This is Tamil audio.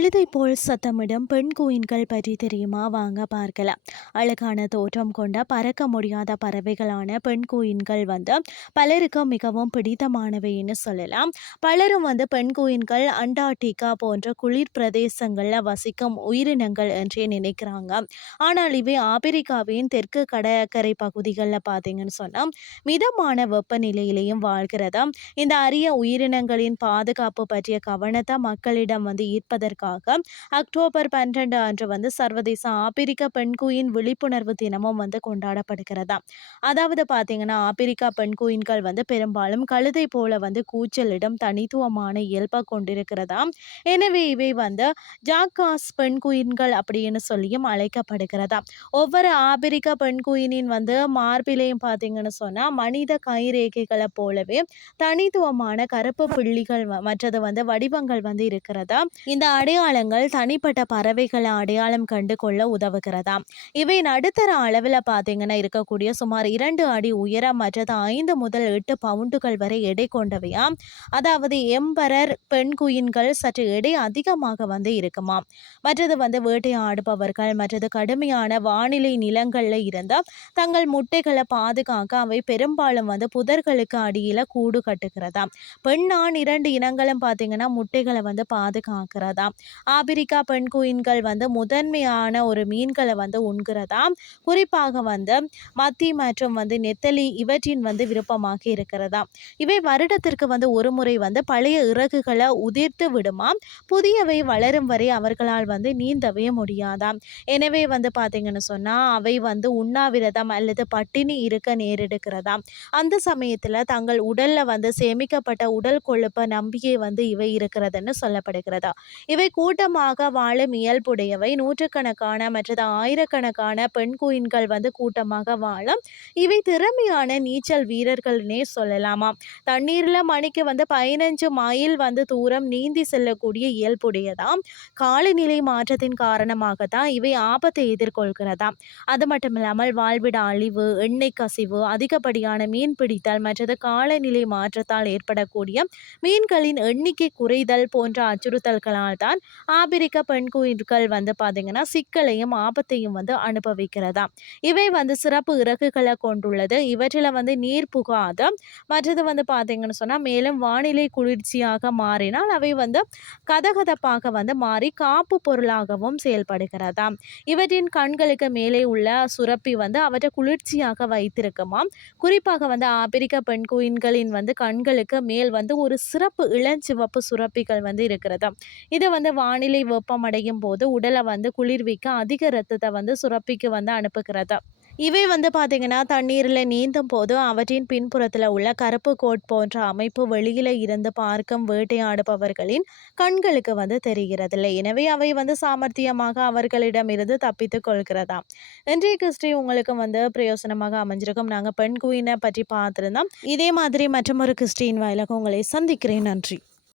போல் சத்தமிடும் பெண் குயின்கள் பற்றி தெரியுமா வாங்க பார்க்கலாம் அழகான தோற்றம் கொண்ட பறக்க முடியாத பறவைகளான பெண் குயின்கள் வந்து பலருக்கும் மிகவும் பிடித்தமானவைன்னு சொல்லலாம் பலரும் வந்து பெண் குயின்கள் அண்டார்டிகா போன்ற குளிர் பிரதேசங்களில் வசிக்கும் உயிரினங்கள் என்றே நினைக்கிறாங்க ஆனால் இவை ஆப்பிரிக்காவின் தெற்கு கடற்கரை பகுதிகளில் பார்த்தீங்கன்னு சொன்னால் மிதமான வெப்பநிலையிலையும் வாழ்கிறதா இந்த அரிய உயிரினங்களின் பாதுகாப்பு பற்றிய கவனத்தை மக்களிடம் வந்து ஈர்ப்பதற்காக அக்டோபர் பன்னிரண்டு அன்று வந்து சர்வதேச ஆப்பிரிக்க பெண்குயின் விழிப்புணர்வு தினமும் வந்து கொண்டாடப்படுகிறதா. அதாவது பார்த்தீங்கன்னா ஆப்பிரிக்கா பெண்குயின்கள் வந்து பெரும்பாலும் கழுதை போல வந்து கூச்சலிடம் தனித்துவமான இயல்பை கொண்டிருக்கிறதா? எனவே இவை வந்து ஜாக்காஸ் பெண்குயின்கள் அப்படின்னு சொல்லியும் அழைக்கப்படுகிறதா? ஒவ்வொரு ஆப்பிரிக்க பெண்குயினின் வந்து மார்பிலையும் பார்த்தீங்கன்னு சொன்னால் மனித கைரேகைகளை போலவே தனித்துவமான கருப்பு புள்ளிகள் மற்றது வந்து வடிவங்கள் வந்து இருக்கிறதா? இந்த அடையாளங்கள் தனிப்பட்ட பறவைகளை அடையாளம் கண்டு கொள்ள உதவுகிறதா? இவை நடுத்தர அளவில் பார்த்தீங்கன்னா இருக்கக்கூடிய சுமார் இரண்டு அடி உயரம் மற்றது ஐந்து முதல் எட்டு பவுண்டுகள் வரை எடை கொண்டவையா? அதாவது எம்பரர் பெண் குயின்கள் சற்று எடை அதிகமாக வந்து இருக்குமா? மற்றது வந்து வேட்டையாடுபவர்கள் மற்றது கடுமையான வானிலை நிலங்களில் இருந்து தங்கள் முட்டைகளை பாதுகாக்க அவை பெரும்பாலும் வந்து புதர்களுக்கு அடியில் கூடு கட்டுகிறதா? பெண் ஆண் இரண்டு இனங்களும் பார்த்தீங்கன்னா முட்டைகளை வந்து பாதுகாக்கிறதா? ஆப்பிரிக்கா பெண் குயின்கள் வந்து முதன்மையான ஒரு மீன்களை வந்து உண்கிறதா குறிப்பாக வந்து மத்தி மற்றும் வந்து நெத்தலி இவற்றின் வந்து விருப்பமாக இருக்கிறதா இவை வருடத்திற்கு வந்து ஒரு முறை வந்து பழைய இறகுகளை உதிர்த்து விடுமாம். புதியவை வளரும் வரை அவர்களால் வந்து நீந்தவே முடியாதாம். எனவே வந்து பார்த்தீங்கன்னு சொன்னால் அவை வந்து உண்ணாவிரதம் அல்லது பட்டினி இருக்க நேரிடுகிறதாம். அந்த சமயத்தில் தங்கள் உடலில் வந்து சேமிக்கப்பட்ட உடல் கொழுப்பை நம்பியே வந்து இவை இருக்கிறதுன்னு சொல்லப்படுகிறதா. இவை கூட்டமாக வாழும் இயல்புடையவை நூற்றுக்கணக்கான மற்றது ஆயிரக்கணக்கான பெண் குயின்கள் வந்து கூட்டமாக வாழும். இவை திறமையான நீச்சல் வீரர்கள்னே சொல்லலாமா தண்ணீரில் மணிக்கு வந்து பதினஞ்சு மைல் வந்து தூரம் நீந்தி செல்லக்கூடிய இயல்புடையதாம். காலநிலை மாற்றத்தின் காரணமாக தான் இவை ஆபத்தை எதிர்கொள்கிறதாம். அது மட்டும் இல்லாமல் வாழ்விட அழிவு எண்ணெய் கசிவு அதிகப்படியான மீன் பிடித்தல் மற்றது காலநிலை மாற்றத்தால் ஏற்படக்கூடிய மீன்களின் எண்ணிக்கை குறைதல் போன்ற அச்சுறுத்தல்களால் தான் ஆபிரிக்க பெண் குயில்கள் வந்து பார்த்தீங்கன்னா சிக்கலையும் ஆபத்தையும் வந்து அனுபவிக்கிறதா இவை வந்து சிறப்பு இறகுகளை கொண்டுள்ளது. இவற்றில் வந்து நீர் புகாத மற்றது வந்து பார்த்தீங்கன்னு சொன்னால் மேலும் வானிலை குளிர்ச்சியாக மாறினால் அவை வந்து கதகதப்பாக வந்து மாறி காப்பு பொருளாகவும் செயல்படுகிறதா இவற்றின் கண்களுக்கு மேலே உள்ள சுரப்பி வந்து அவற்றை குளிர்ச்சியாக வைத்திருக்குமாம். குறிப்பாக வந்து ஆப்பிரிக்க பெண் குயின்களின் வந்து கண்களுக்கு மேல் வந்து ஒரு சிறப்பு இளஞ்சிவப்பு சுரப்பிகள் வந்து இருக்கிறது இது வந்து வானிலை வெப்பமடையும் போது உடலை வந்து குளிர்விக்க அதிக ரத்தத்தை வந்து சுரப்பிக்கு வந்து அனுப்புகிறதா? இவை வந்து பார்த்தீங்கன்னா தண்ணீரில் நீந்தும் போது அவற்றின் பின்புறத்தில் உள்ள கருப்பு கோட் போன்ற அமைப்பு வெளியில் இருந்து பார்க்கும் வேட்டையாடுபவர்களின் கண்களுக்கு வந்து தெரிகிறதில்லை. எனவே அவை வந்து சாமர்த்தியமாக அவர்களிடமிருந்து தப்பித்து கொள்கிறதாம் இன்றைய கிறிஸ்டி உங்களுக்கு வந்து பிரயோசனமாக அமைஞ்சிருக்கும். நாங்கள் பெண் குயினை பற்றி பார்த்துருந்தோம். இதே மாதிரி மற்றொரு கிறிஸ்டின் வாயிலாக உங்களை சந்திக்கிறேன். நன்றி.